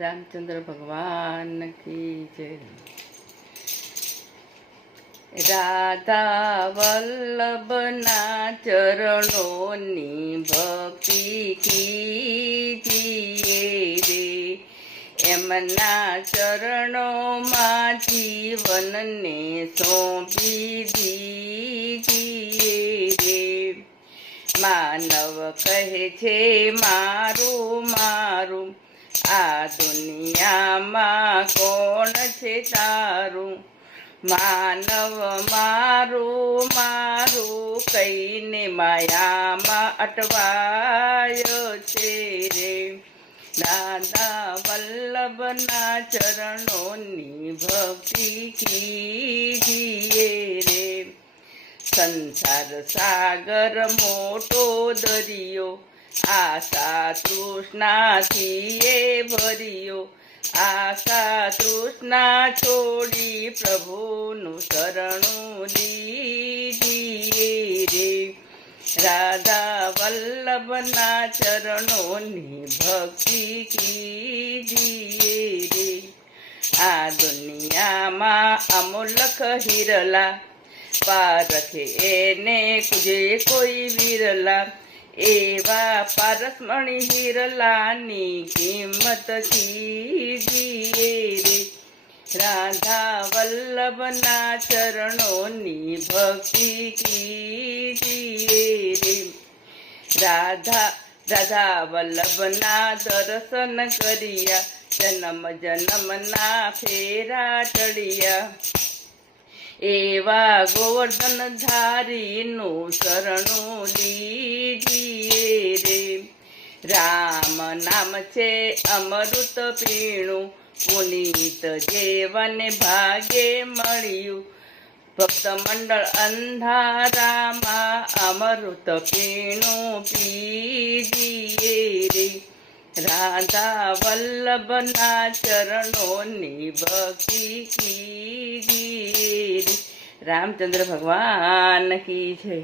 રામચંદ્ર ભગવાન કી જય। રાધા વલ્લભના ચરણોની ભક્તિ કીજીએ રે, એમના ચરણોમાં જીવનને સોંપી દીજીએ રે। માનવ કહે છે મારું મારું, આ દુનિયામાં કોણ છે તારું? માનવ મારું મારું કહીને માયામાં અટવાયો છે રે। દાદા વલ્લભના ચરણોની ભક્તિ કીજીએ રે। સંસાર સાગર મોટો દરિયો, આશા તૃષ્ણાથી એ ભર્યો। આશા તૃષ્ણા છોડી પ્રભુનું શરણું લીજીએ રે। રાધા વલ્લભના ચરણોની ભક્તિ કીજીએ રે। આ દુનિયામાં અમૂલક હિરલા, પારખે એને કુજે કોઈ વિરલા। એવા પારસમણી હિરલાની કિંમત કીજીએ રે। રાધા વલ્લભના ચરણોની ભક્તિ કીજીએ રે। રાધા વલ્લભના દર્શન કર્યા, જન્મ જન્મના ફેરા ટળ્યા। એવા ગોવર્ધન ધારીનું શરણું લીજીએ રે। રામ નામ છે અમૃત પીણું, પુનીત જેવને ભાગે મળ્યું। ભક્ત મંડળ અંધારામાં અમૃત પીણું પીજીએ રે। રાધા વલ્લભના ચરણોની ભક્તિ કીજીએ રે। રામચંદ્ર ભગવાન કી જય।